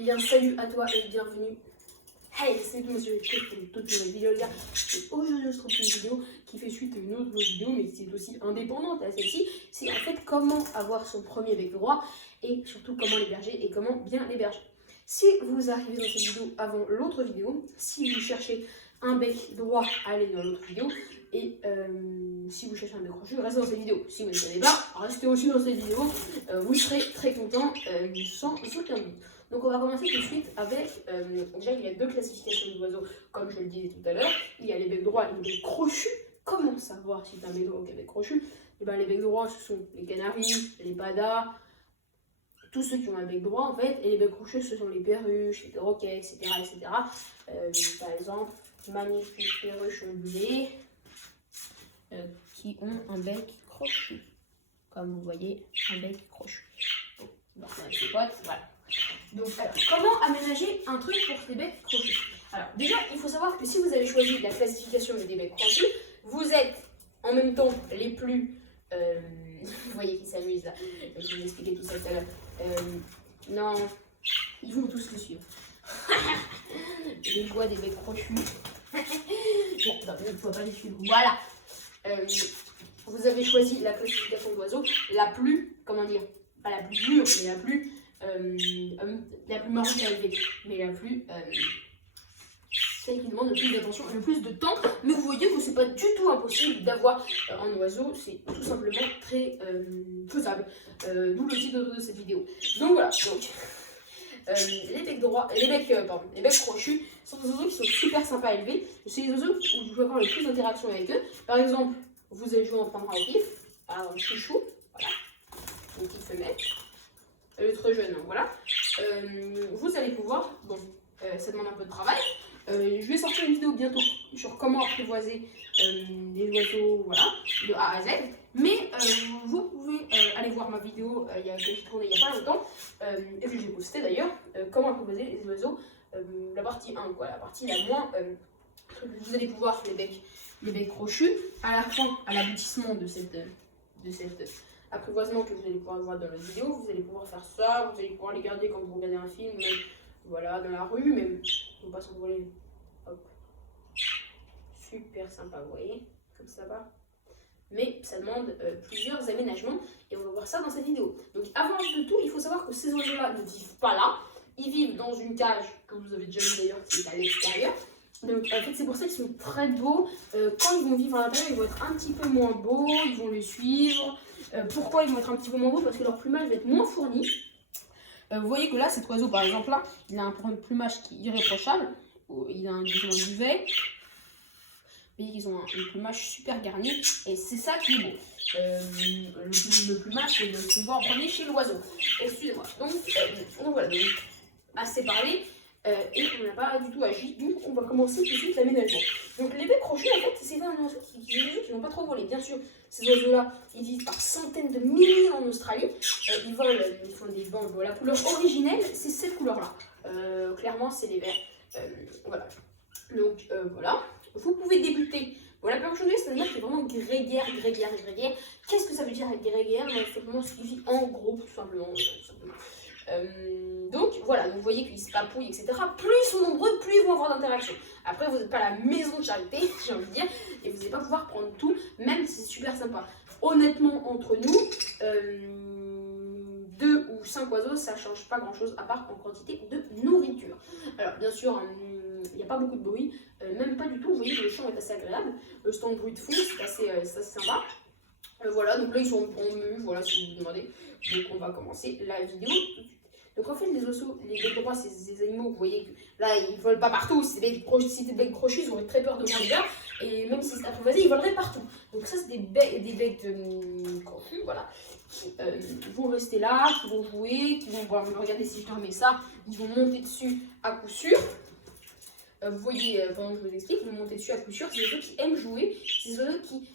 Eh bien, salut à toi et bienvenue. Hey, c'est monsieur Chris pour une toute nouvelle vidéo, les gars. Et aujourd'hui, je se trouve une vidéo qui fait suite à une autre vidéo, mais c'est aussi indépendante à celle-ci. C'est en fait comment avoir son premier bec droit et surtout comment l'héberger et comment bien l'héberger. Si vous arrivez dans cette vidéo avant l'autre vidéo, si vous cherchez un bec droit, allez dans l'autre vidéo. Et si vous cherchez un bec crochu, restez dans cette vidéo. Si vous ne savez pas, restez aussi dans cette vidéo. Vous serez très content sans aucun doute. Donc on va commencer tout de suite avec, déjà il y a deux classifications d'oiseaux, comme je le disais tout à l'heure. Il y a les becs droits et les becs crochus. Comment savoir si tu as un bec droit ou un bec crochu? Et ben, les becs droits, ce sont les canaris, les padas, tous ceux qui ont un bec droit en fait, et les becs crochus, ce sont les perruches, les perroquets, etc. etc. Par exemple, magnifiques perruches ondulées qui ont un bec crochu. Comme vous voyez, un bec crochu. Bon, avec ses potes, voilà. Donc, alors, comment aménager un truc pour ces becs crochus? Alors, déjà, il faut savoir que si vous avez choisi la classification des becs crochus, vous êtes en même temps les plus. Vous voyez qui s'amusent là. Je vais vous expliquer tout ça tout à l'heure. Non, ils vont tous le suivre. Les joies des becs crochus. Bon, non, il ne faut pas les suivre. Voilà. Vous avez choisi la classification d'oiseaux la plus, comment dire, pas la plus dure, mais la plus marrante à élever, mais la plus celle qui demande le plus d'attention et le plus de temps. Mais vous voyez que c'est pas du tout impossible d'avoir un oiseau, c'est tout simplement très faisable. D'où le titre de cette vidéo. Donc voilà. Donc, les becs droits, les becs crochus sont des oiseaux qui sont super sympas à élever. C'est les oiseaux où vous pouvez avoir le plus d'interaction avec eux. Par exemple, vous allez jouer en prendre un au pif, un chouchou, voilà, une petite femelle. L'autre jeune, hein, voilà. Vous allez pouvoir, bon, ça demande un peu de travail. Je vais sortir une vidéo bientôt sur comment apprivoiser les oiseaux, voilà, de A à Z. Mais vous pouvez aller voir ma vidéo que j'ai tournée il n'y a pas longtemps, et que j'ai postée d'ailleurs, comment apprivoiser les oiseaux, la partie 1, quoi, la partie la moins. Vous allez pouvoir les becs crochus. À la fin, à l'aboutissement de cette apprivoisement que vous allez pouvoir voir dans la vidéo, vous allez pouvoir faire ça, vous allez pouvoir les garder quand vous regardez un film, même voilà, dans la rue, même ils vont pas s'envoler. Hop. Super sympa, vous voyez, comme ça va. Mais ça demande plusieurs aménagements et on va voir ça dans cette vidéo. Donc avant de tout, il faut savoir que ces oiseaux-là ne vivent pas là, ils vivent dans une cage que vous avez déjà vu d'ailleurs qui est à l'extérieur. Donc en fait c'est pour ça qu'ils sont très beaux. Quand ils vont vivre à l'intérieur, ils vont être un petit peu moins beaux, ils vont les suivre. Pourquoi ils vont être un petit peu moins beaux? Parce que leur plumage va être moins fourni. Vous voyez que là, cet oiseau par exemple là, il a un plumage qui est irréprochable. Il a un duvet. Vous voyez qu'ils ont un plumage super garni et c'est ça qui est beau. Le plumage, c'est le pouvoir en premier chez l'oiseau. Excusez-moi. Donc voilà, donc, assez parlé. Et on n'a pas du tout agi, donc on va commencer tout de suite l'aménagement. Donc les becs crochus, en fait, c'est un oiseau qui ne vont pas trop voler. Bien sûr, ces oiseaux-là, ils vivent par centaines de milliers en Australie. Ils volent, ils font des bancs. La couleur originelle, c'est cette couleur-là. Clairement, c'est les verts. Voilà. Donc voilà. Vous pouvez débuter. Bon, la perruche ondulée, c'est un animal qui est vraiment grégaire. Qu'est-ce que ça veut dire être grégaire? Simplement, ce qui vit en groupe, tout simplement. Donc voilà, donc vous voyez qu'ils se papouillent, etc. Plus ils sont nombreux, plus ils vont avoir d'interaction. Après, vous n'êtes pas la maison de charité, j'ai envie de dire, et vous n'allez pas pouvoir prendre tout, même si c'est super sympa. Honnêtement, entre nous, 2 ou 5 oiseaux, ça ne change pas grand-chose, à part en quantité de nourriture. Alors, bien sûr, il n'y a pas beaucoup de bruit, même pas du tout. Vous voyez que le chant est assez agréable. Le stand de bruit de fond, c'est assez sympa. Voilà, donc là, ils sont en mue, voilà, si vous vous demandez. Donc, on va commencer la vidéo tout de suite. Donc en fait les oiseaux, les becs droits, c'est des animaux, vous voyez que là ils volent pas partout, si des becs crochus, ils auraient très peur de moi et même si c'est apprivoisé, ils voleraient partout. Donc ça c'est des becs crochus, voilà, qui vont rester là, qui vont jouer, qui vont, regardez si je te remets ça, ils vont monter dessus à coup sûr. Vous voyez, pendant que je vous explique, ils vont monter dessus à coup sûr, c'est des oiseaux qui aiment jouer, c'est des oiseaux qui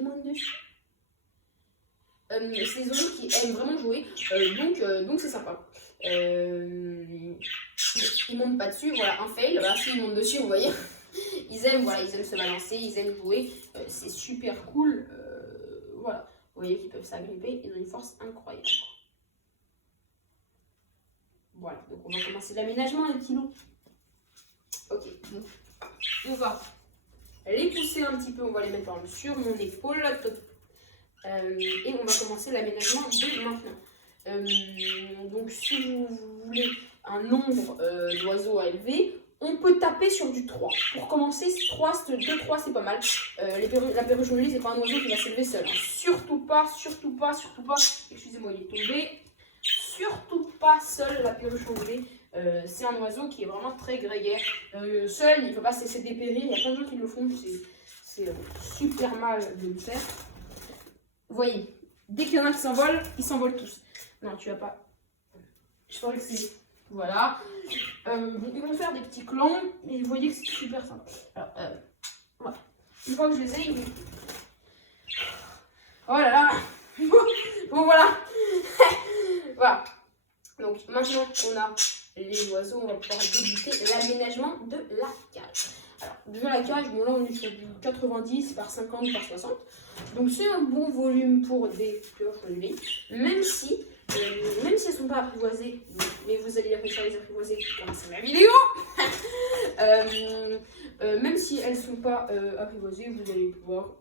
montent dessus. C'est des oiseaux qui aiment vraiment jouer, donc c'est sympa. Ils montent pas dessus, voilà, un fail, voilà, s'ils montent dessus, vous voyez, ils aiment se balancer, ils aiment jouer, c'est super cool, voilà, vous voyez qu'ils peuvent s'agripper, ils ont une force incroyable. Voilà, donc on va commencer l'aménagement, les petits loups. Ok, donc on va les pousser un petit peu, on va les mettre sur mon épaule. Et on va commencer l'aménagement dès maintenant. Donc si vous voulez un nombre d'oiseaux à élever, on peut taper sur du 3. Pour commencer, 2-3 c'est pas mal. La perruche jolie, c'est pas un oiseau qui va s'élever seul. Hein. Surtout pas, excusez-moi, il est tombé. Surtout pas seul la perruche jolie. C'est un oiseau qui est vraiment très grégaire. Seul, il ne peut pas se laisser dépérir. Il y a plein de gens qui le font. C'est super mal de le faire. Vous voyez, dès qu'il y en a qui s'envolent, ils s'envolent tous. Non, tu vas pas. Je pourrais essayer. Voilà. Ils vont faire des petits clans, mais vous voyez que c'est super simple. Alors, voilà. Une fois que je les ai, oh là là. Bon, voilà. Voilà. Donc, maintenant qu'on a les oiseaux, on va pouvoir débuter l'aménagement de la cage. Alors, déjà la cage, bon là on est sur du 90 par 50 par 60. Donc c'est un bon volume pour des perruches relevées. Même si elles ne sont pas apprivoisées, mais vous allez réussir à les apprivoiser comme c'est ma vidéo. Même si elles ne sont pas apprivoisées, vous allez pouvoir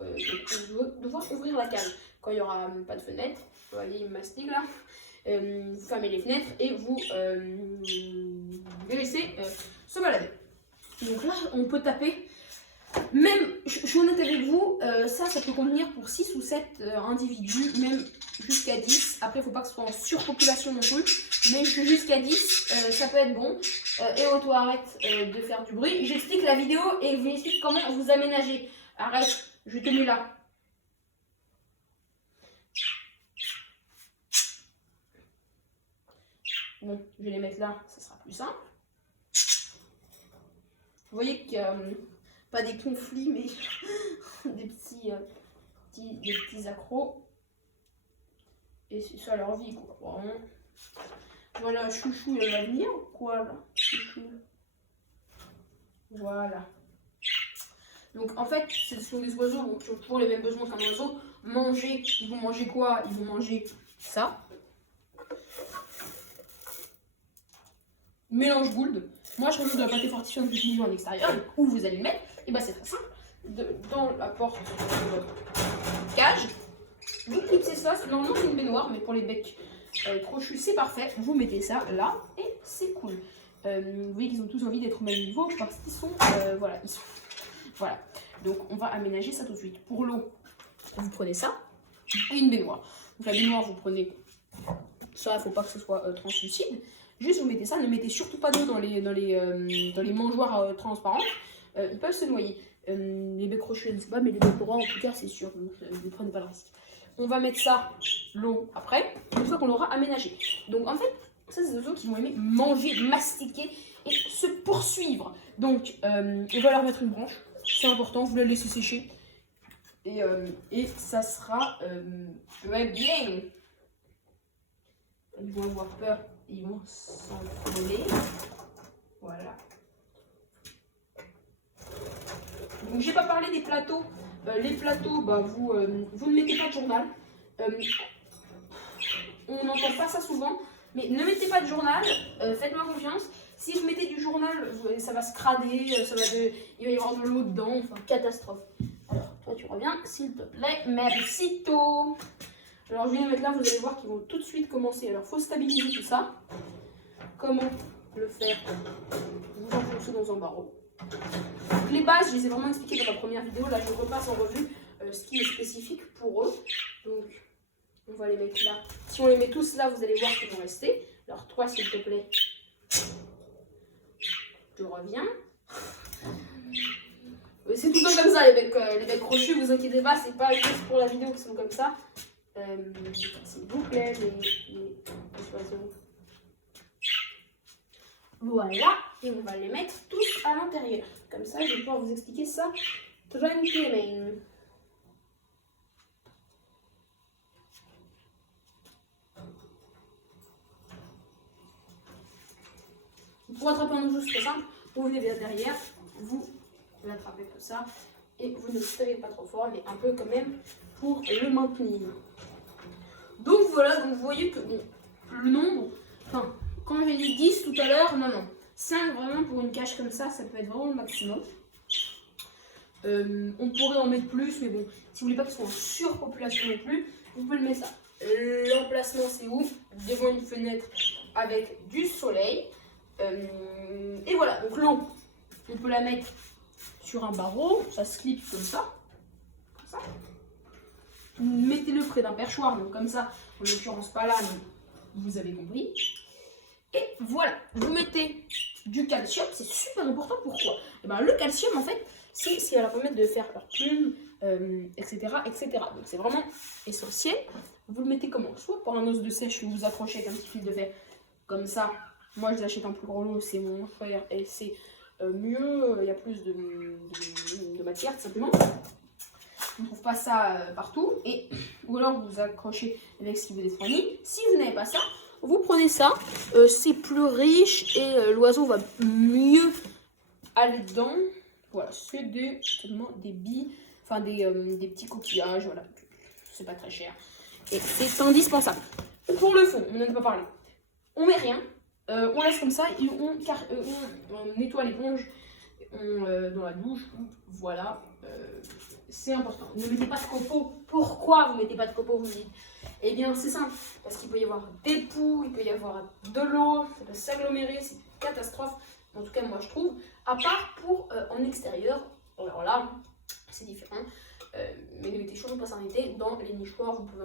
devoir ouvrir la cage. Quand il n'y aura pas de fenêtre, vous voyez, il me mastique là. Vous fermez les fenêtres et vous les laissez se balader. Donc là, on peut taper, même, je suis honnête avec vous, ça peut convenir pour 6 ou 7 individus, même jusqu'à 10. Après, il ne faut pas que ce soit en surpopulation non plus, mais jusqu'à 10, ça peut être bon. Et Otto, arrête de faire du bruit. J'explique la vidéo et je vous explique comment vous aménager. Arrête, je te mets là. Bon, je vais les mettre là, ça sera plus simple. Vous voyez qu'il n'y a pas des conflits, mais des petits accros. Et c'est ça leur vie, quoi. Vraiment. Voilà, chouchou, il va venir ou quoi, là? Chouchou. Voilà. Donc, en fait, ce sont des oiseaux qui ont toujours les mêmes besoins qu'un oiseau. Manger, ils vont manger quoi? Ils vont manger ça. Mélange gould. Moi, je rajoute de la pâté fortifiante que j'utilise en extérieur. Où vous allez le mettre? Et bah, c'est très simple. Dans la porte de votre cage, vous clipsez ça. Normalement, c'est une baignoire, mais pour les becs crochus, c'est parfait. Vous mettez ça là et c'est cool. Vous voyez qu'ils ont tous envie d'être au même niveau parce qu'ils sont. Voilà, ils sont. Voilà. Donc, on va aménager ça tout de suite. Pour l'eau, vous prenez ça et une baignoire. Donc, la baignoire, vous prenez ça. Il ne faut pas que ce soit translucide. Juste vous mettez ça, ne mettez surtout pas d'eau dans les mangeoires transparentes, ils peuvent se noyer. Les becs crochus, je ne sais pas, mais les becs droits en tout cas c'est sûr, donc ne prenez pas le risque. On va mettre ça, l'eau après, une fois qu'on l'aura aménagé. Donc en fait, ça c'est des oiseaux qui vont aimer manger, mastiquer et se poursuivre. Donc on va leur mettre une branche, c'est important, vous la laissez sécher. Et ça sera très bien. Ils vont avoir peur. Ils vont s'envoler. Voilà. Donc, j'ai pas parlé des plateaux. Les plateaux, bah, vous ne mettez pas de journal. On n'entend pas ça souvent. Mais ne mettez pas de journal. Faites-moi confiance. Si vous mettez du journal, ça va se crader. Il va y avoir de l'eau dedans. Enfin, catastrophe. Alors, toi, tu reviens, s'il te plaît. Merci, tôt. Alors, je vais les mettre là, vous allez voir qu'ils vont tout de suite commencer. Alors, il faut stabiliser tout ça. Comment le faire? Vous enfoncez dans un barreau. Les bases, je les ai vraiment expliquées dans ma première vidéo. Là, je repasse en revue ce qui est spécifique pour eux. Donc, on va les mettre là. Si on les met tous là, vous allez voir qu'ils vont rester. Alors, toi, s'il te plaît, je reviens. C'est tout le temps comme ça, les becs crochus, vous inquiétez pas, c'est pas juste pour la vidéo qui sont comme ça. S'il vous plaît, les oiseaux. Voilà, et on va les mettre tous à l'intérieur. Comme ça, je vais pouvoir vous expliquer ça tranquillement. Pour attraper un oiseau, c'est très simple. Vous venez derrière, vous l'attrapez comme ça, et vous ne le tirez pas trop fort, mais un peu quand même pour le maintenir. Donc voilà, donc vous voyez que bon, le nombre, enfin, quand j'ai dit 10 tout à l'heure, non. 5 vraiment pour une cage comme ça peut être vraiment le maximum. On pourrait en mettre plus, mais bon, si vous voulez pas qu'ils soient en surpopulation non plus, vous pouvez le mettre ça. L'emplacement, c'est où? Devant une fenêtre avec du soleil. Et voilà, donc l'eau, on peut la mettre sur un barreau, ça se clip comme ça. Mettez-le près d'un perchoir, donc comme ça, en l'occurrence pas là, mais vous avez compris. Et voilà, vous mettez du calcium, c'est super important. Pourquoi? Et ben, le calcium, en fait, c'est ce qui va leur permettre de faire leurs plumes, etc., etc. Donc c'est vraiment essentiel. Vous le mettez comment? Soit par un os de sèche que vous accrochez avec un petit fil de fer, comme ça. Moi, je l'achète en plus gros lot, c'est mon frère, et c'est mieux, il y a plus de matière, tout simplement. On ne trouve pas ça partout. Ou alors, vous accrochez avec ce qui vous est fourni. Si vous n'avez pas ça, vous prenez ça. C'est plus riche et l'oiseau va mieux aller dedans. Voilà, c'est des billes, enfin des petits coquillages, voilà. C'est pas très cher. Et c'est indispensable. Pour le fond, on n'en a pas parlé. On met rien. On laisse comme ça et on nettoie l'éponge dans la douche. Voilà. C'est important. Ne mettez pas de copeaux. Pourquoi vous ne mettez pas de copeaux, vous me dites? Eh bien, c'est simple. Parce qu'il peut y avoir des poux, il peut y avoir de l'eau, ça peut s'agglomérer, c'est une catastrophe. En tout cas, moi, je trouve. À part pour en extérieur. Alors là, c'est différent. Mais ne mettez surtout pas ça en été. Dans les nichoirs, vous pouvez